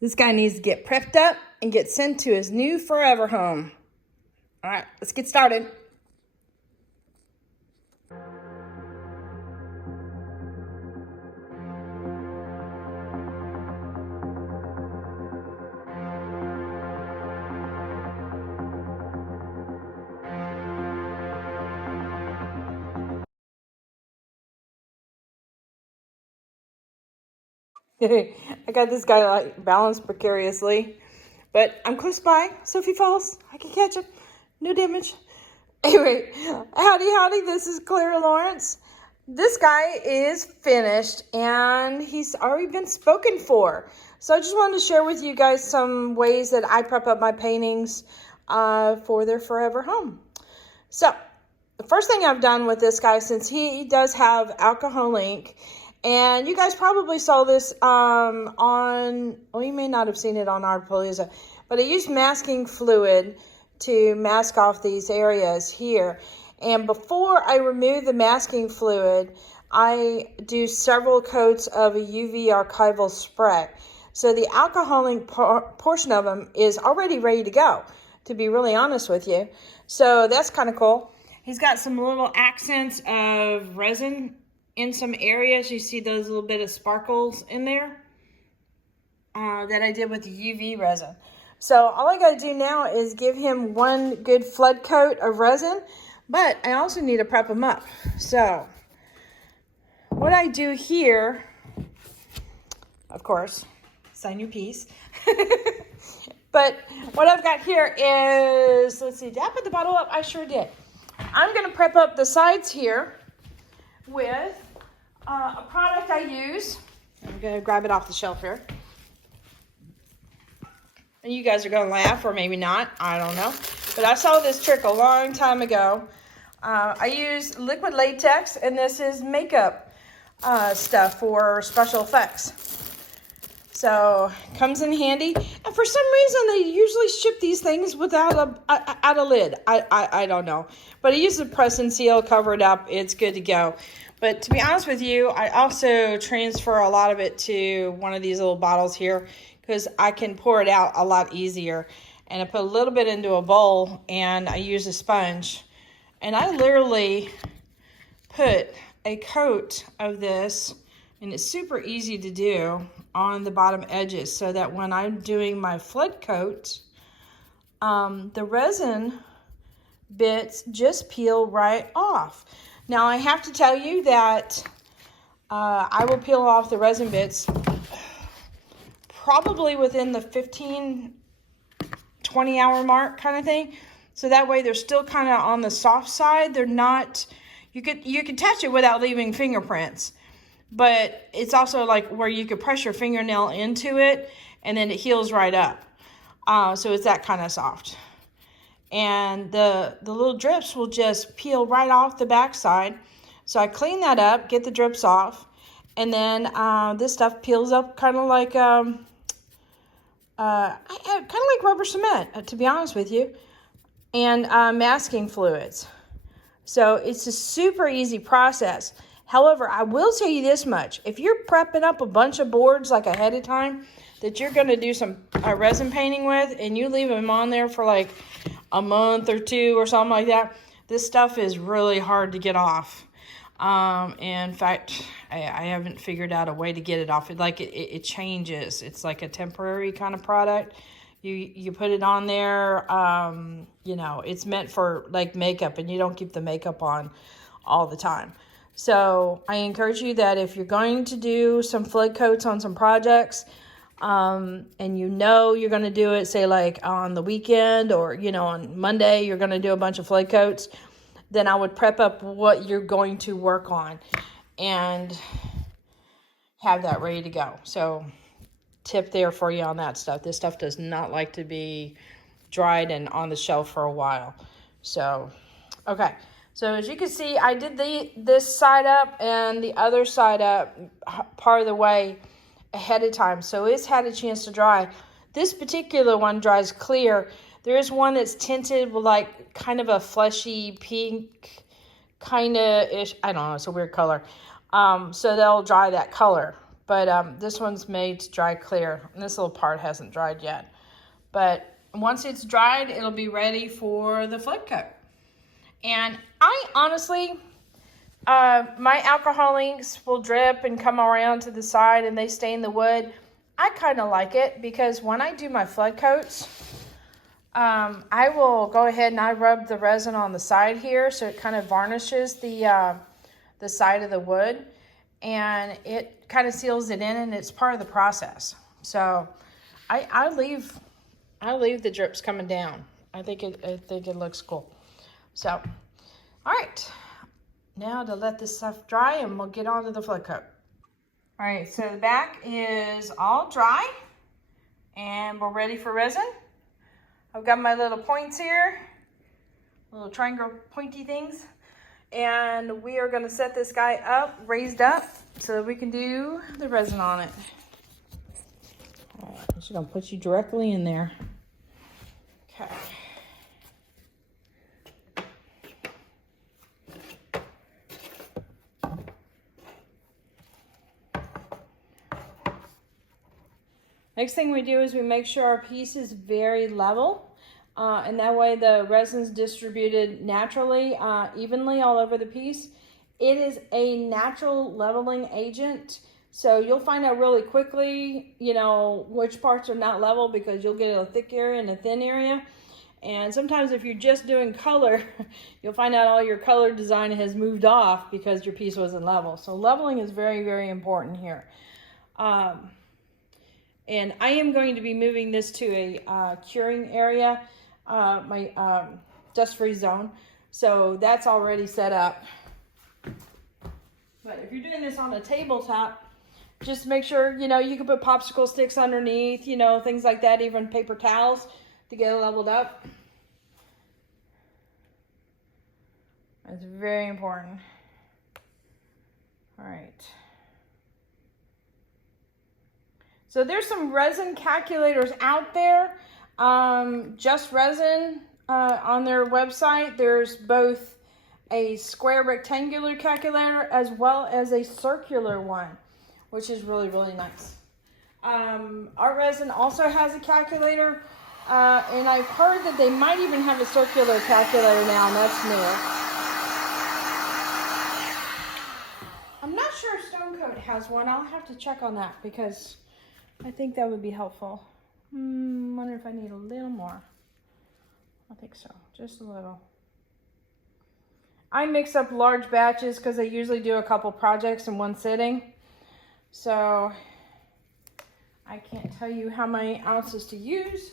This guy needs to get prepped up and get sent to his new forever home. All right, let's get started. I got this guy like balanced precariously, but I'm close by, so if he falls, I can catch him. No damage. Anyway, howdy, this is Clara Lawrence. This guy is finished and he's already been spoken for. So I just wanted to share with you guys some ways that I prep up my paintings for their forever home. So the first thing I've done with this guy, since he does have alcohol ink, and you guys probably saw this you may not have seen it on Art Palooza, but I used masking fluid to mask off these areas here. And before I remove the masking fluid, I do several coats of a UV archival spray. So the alcohol ink portion of them is already ready to go, to be really honest with you. So that's kind of cool. He's got some little accents of resin in some areas. You see those little bit of sparkles in there that I did with the UV resin. So all I got to do now is give him one good flood coat of resin, but I also need to prep him up. So what I do here, of course, sign your piece. But what I've got here is, let's see, did I put the bottle up? I sure did. I'm going to prep up the sides here with a product I use. I'm going to grab it off the shelf here. And you guys are going to laugh, or maybe not. I don't know. But I saw this trick a long time ago. I use liquid latex, and this is makeup stuff for special effects. So it comes in handy. And for some reason, they usually ship these things without a lid. I don't know. But I use the press and seal, cover it up. It's good to go. But to be honest with you, I also transfer a lot of it to one of these little bottles here because I can pour it out a lot easier. And I put a little bit into a bowl and I use a sponge. And I literally put a coat of this, and it's super easy to do, on the bottom edges so that when I'm doing my flood coat, the resin bits just peel right off. Now I have to tell you that I will peel off the resin bits probably within the 15-20 hour mark kind of thing. So that way they're still kind of on the soft side. They're not, you could touch it without leaving fingerprints. But it's also like where you could press your fingernail into it and then it heals right up. So it's that kind of soft. And the little drips will just peel right off the backside. So I clean that up, get the drips off, and then this stuff peels up kind of like rubber cement, to be honest with you, and masking fluids. So it's a super easy process. However, I will tell you this much. If you're prepping up a bunch of boards like ahead of time that you're going to do some resin painting with, and you leave them on there for like a month or two or something like that, this stuff is really hard to get off. In fact, I haven't figured out a way to get it off. It changes. It's like a temporary kind of product. You put it on there, it's meant for like makeup, and you don't keep the makeup on all the time. So I encourage you that if you're going to do some flood coats on some projects, and you're going to do it, say like on the weekend or, on Monday, you're going to do a bunch of flood coats, then I would prep up what you're going to work on and have that ready to go. So tip there for you on that stuff. This stuff does not like to be dried and on the shelf for a while. So, okay. So as you can see, I did this side up and the other side up part of the way ahead of time. So it's had a chance to dry. This particular one dries clear. There is one that's tinted with like kind of a fleshy pink kind of ish. I don't know. It's a weird color. So they'll dry that color. but this one's made to dry clear. And this little part hasn't dried yet. But once it's dried, it'll be ready for the flood coat. And I honestly, my alcohol inks will drip and come around to the side and they stain the wood. I kind of like it because when I do my flood coats, I will go ahead and I rub the resin on the side here so it kind of varnishes the side of the wood, and it kind of seals it in, and it's part of the process. So I leave the drips coming down. I think it looks cool. So, all right, now to let this stuff dry and we'll get on to the flood coat. All right, so the back is all dry and we're ready for resin. I've got my little points here, little triangle pointy things. And we are going to set this guy up, raised up, so that we can do the resin on it. All right, I'm just going to put you directly in there. Okay. Next thing we do is we make sure our piece is very level. And that way the resin's distributed naturally, evenly all over the piece. It is a natural leveling agent. So you'll find out really quickly, you know, which parts are not level because you'll get a thick area and a thin area. And sometimes if you're just doing color, you'll find out all your color design has moved off because your piece wasn't level. So leveling is very, very important here. And I am going to be moving this to a curing area. My dust-free zone, so that's already set up. But if you're doing this on a tabletop, just make sure, you know, you can put popsicle sticks underneath, you know, things like that, even paper towels to get it leveled up. That's very important. All right. So there's some resin calculators out there. Just Resin on their website. There's both a square rectangular calculator as well as a circular one, which is really, really nice. Our Resin also has a calculator, and I've heard that they might even have a circular calculator now, and that's new. I'm not sure Stone Coat has one. I'll have to check on that because I think that would be helpful. Wonder if I need a little more. I think so, just a little. I mix up large batches because I usually do a couple projects in one sitting. So I can't tell you how many ounces to use.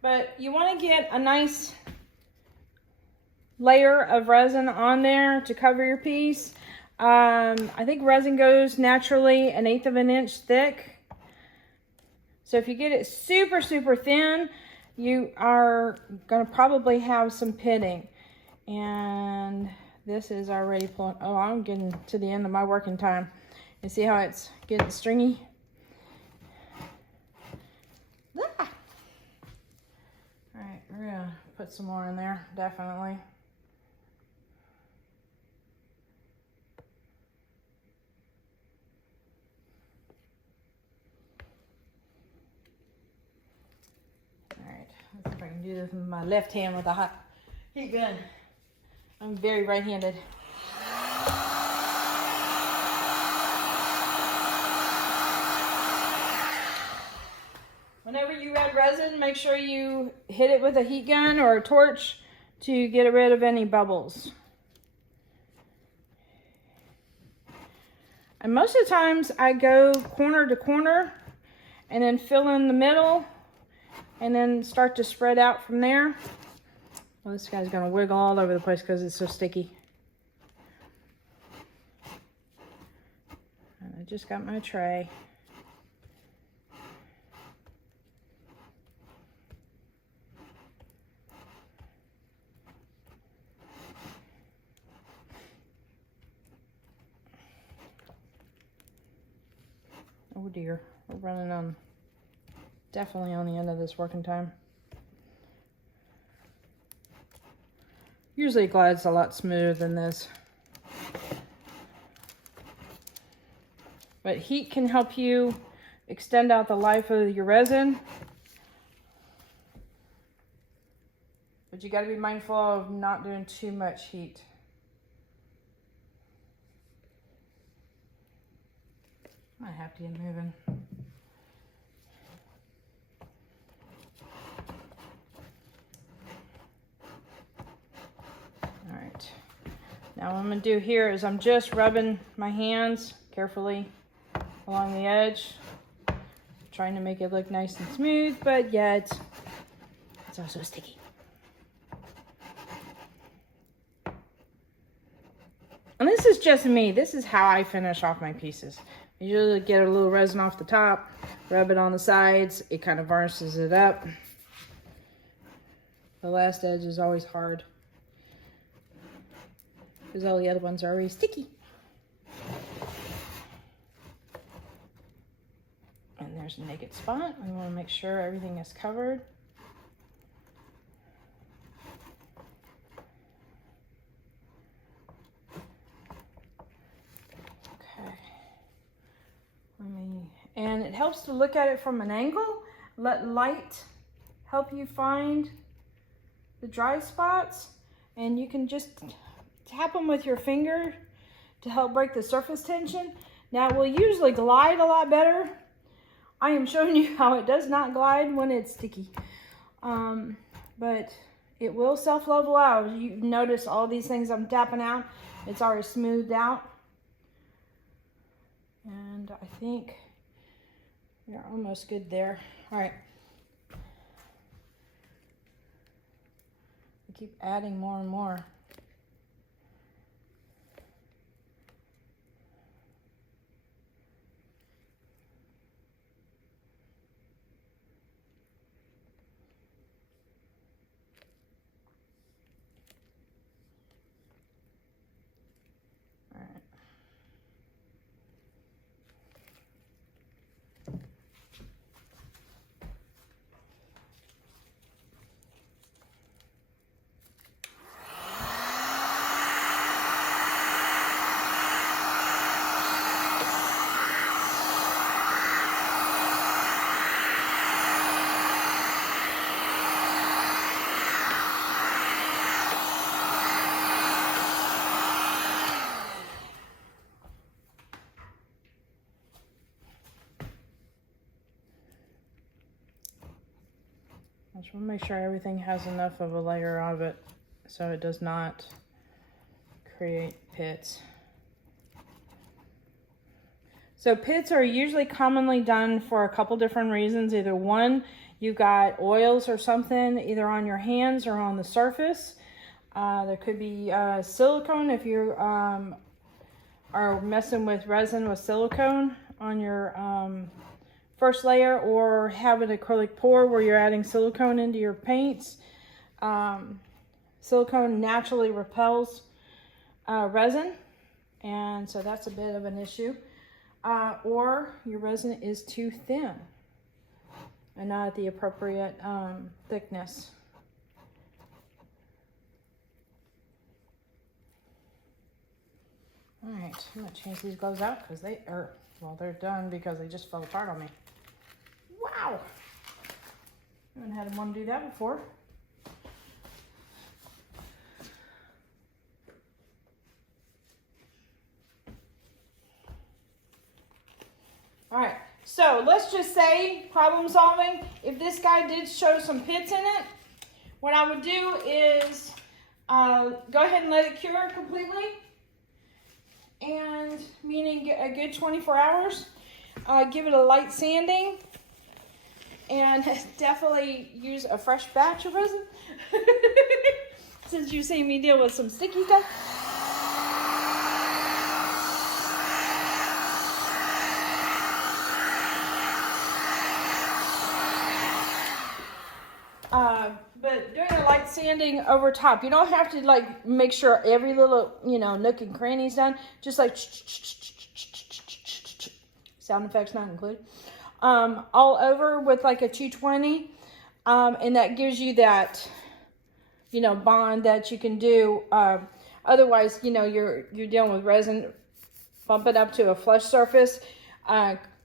But you want to get a nice layer of resin on there to cover your piece. I think resin goes naturally 1/8 of an inch thick. So if you get it super, super thin, you are going to probably have some pitting. And this is already pulling. Oh, I'm getting to the end of my working time. You see how it's getting stringy? Ah. All right, we're going to put some more in there, definitely. Let's see if I can do this with my left hand with a hot heat gun. I'm very right-handed. Whenever you add resin, make sure you hit it with a heat gun or a torch to get rid of any bubbles. And most of the times I go corner to corner and then fill in the middle and then start to spread out from there. Well, this guy's gonna wiggle all over the place because it's so sticky. And I just got my tray. Oh dear, we're running on, definitely on the end of this working time. Usually glides a lot smoother than this. But heat can help you extend out the life of your resin. But you got to be mindful of not doing too much heat. I have to get moving. All right. Now what I'm going to do here is I'm just rubbing my hands carefully along the edge, trying to make it look nice and smooth, but yet it's also sticky. And this is just me. This is how I finish off my pieces. I usually get a little resin off the top, rub it on the sides. It kind of varnishes it up. The last edge is always hard because all the other ones are already sticky. And there's a naked spot. We want to make sure everything is covered. And it helps to look at it from an angle. Let light help you find the dry spots. And you can just tap them with your finger to help break the surface tension. Now it will usually glide a lot better. I am showing you how it does not glide when it's sticky. But it will self-level out. You notice all these things I'm tapping out, it's already smoothed out. And I think we're almost good there. All right. I keep adding more and more. I just want to make sure everything has enough of a layer of it so it does not create pits. So pits are usually commonly done for a couple different reasons. Either one, you've got oils or something either on your hands or on the surface. There could be silicone if you are messing with resin with silicone on your first layer, or have an acrylic pour where you're adding silicone into your paints. Silicone naturally repels resin, and so that's a bit of an issue. Or your resin is too thin and not at the appropriate thickness. All right, I'm gonna change these gloves out because they are, well, they're done because they just fell apart on me. Wow, I haven't had one do that before. All right, so let's just say problem solving. If this guy did show some pits in it, what I would do is go ahead and let it cure completely, and meaning a good 24 hours. Give it a light sanding, and definitely use a fresh batch of resin since you've seen me deal with some sticky stuff. But doing a light sanding over top, you don't have to like make sure every little, you know, nook and cranny is done. Just like sound effects not included, all over with like a 220, and that gives you that you know, bond that you can do. Otherwise, you know, you're dealing with resin. Bump it up to a flush surface.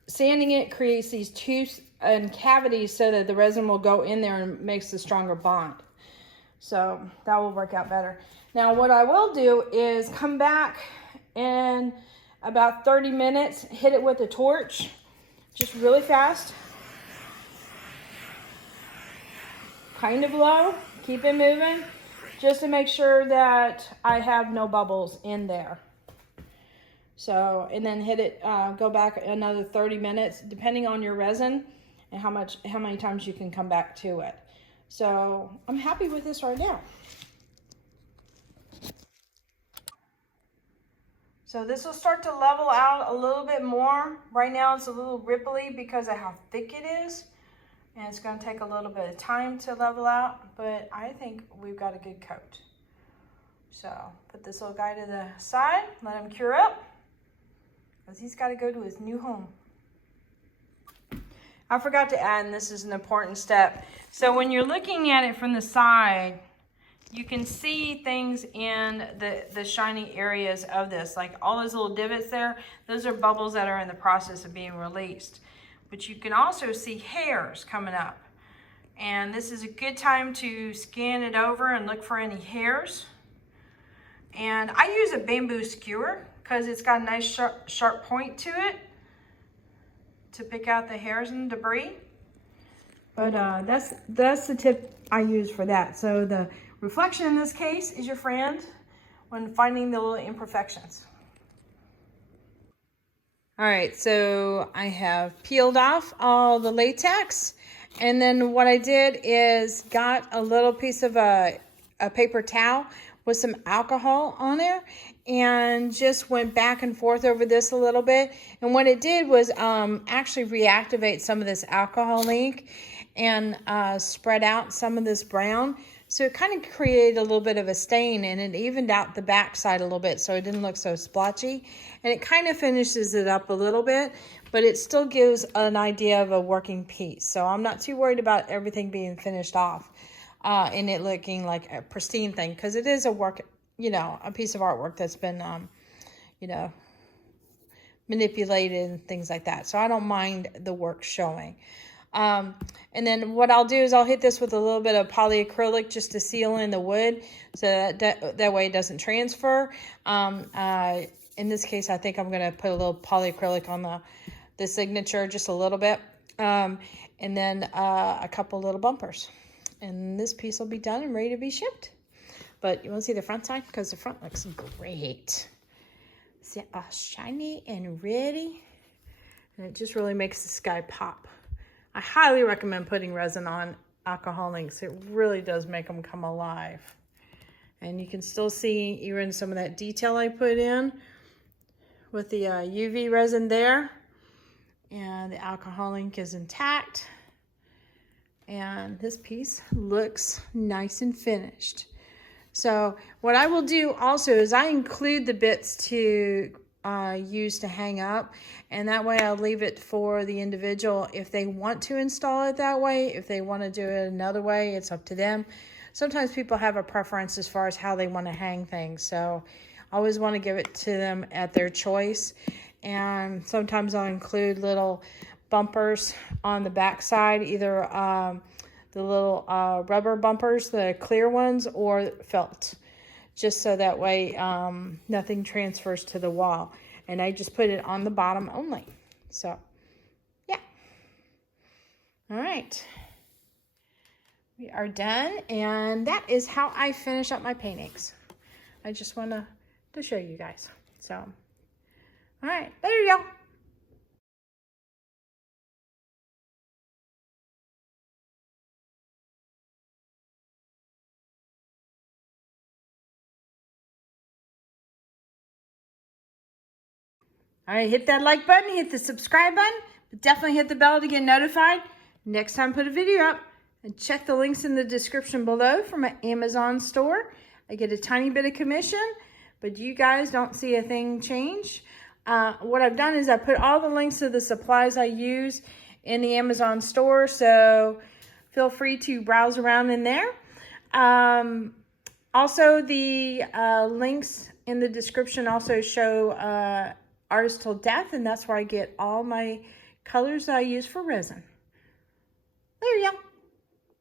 Sanding it creates these tubes and cavities so that the resin will go in there and makes a stronger bond. So that will work out better. Now what I will do is come back in about 30 minutes, hit it with a torch, just really fast. Kind of low, keep it moving, just to make sure that I have no bubbles in there. So, and then hit it, go back another 30 minutes, depending on your resin and how many times you can come back to it. So I'm happy with this right now. So this will start to level out a little bit more. Right now it's a little ripply because of how thick it is. And it's going to take a little bit of time to level out, but I think we've got a good coat. So put this little guy to the side, let him cure up, because he's got to go to his new home. I forgot to add, and this is an important step. So when you're looking at it from the side, you can see things in the shiny areas of this, like all those little divots there. Those are bubbles that are in the process of being released. But you can also see hairs coming up. And this is a good time to scan it over and look for any hairs. And I use a bamboo skewer because it's got a nice sharp point to it to pick out the hairs and debris. But that's the tip I use for that. So the reflection in this case is your friend when finding the little imperfections. All right, so I have peeled off all the latex, and then what I did is got a little piece of a paper towel with some alcohol on there and just went back and forth over this a little bit. And what it did was actually reactivate some of this alcohol ink and spread out some of this brown. So it kind of created a little bit of a stain, and it evened out the back side a little bit so it didn't look so splotchy. And it kind of finishes it up a little bit, but it still gives an idea of a working piece. So I'm not too worried about everything being finished off and it looking like a pristine thing, because it is a work, you know, a piece of artwork that's been, you know, manipulated and things like that. So I don't mind the work showing. And then what I'll do is I'll hit this with a little bit of polyacrylic just to seal in the wood so that way it doesn't transfer. In this case, I think I'm going to put a little polyacrylic on the signature, just a little bit. And then a couple little bumpers. And this piece will be done and ready to be shipped. But you want to see the front side? Because the front looks great. See, shiny and ready. And it just really makes the sky pop. I highly recommend putting resin on alcohol inks. It really does make them come alive. And you can still see even some of that detail I put in with the UV resin there. And the alcohol ink is intact. And this piece looks nice and finished. So what I will do also is I include the bits to use to hang up, and that way I'll leave it for the individual if they want to install it that way. If they want to do it another way, it's up to them. Sometimes people have a preference as far as how they want to hang things, so I always want to give it to them at their choice. And sometimes I'll include little bumpers on the back side, either the little rubber bumpers, the clear ones, or felt, just so that way nothing transfers to the wall. And I just put it on the bottom only. So, yeah. All right. We are done, and that is how I finish up my paintings. I just want to show you guys. So, all right, there you go. All right, hit that like button, hit the subscribe button, but definitely hit the bell to get notified next time I put a video up. And check the links in the description below for my Amazon store. I get a tiny bit of commission, but you guys don't see a thing change. What I've done is I put all the links to the supplies I use in the Amazon store, so feel free to browse around in there. Also, the links in the description also show Artist Till Death, and that's where I get all my colors I use for resin. There you go.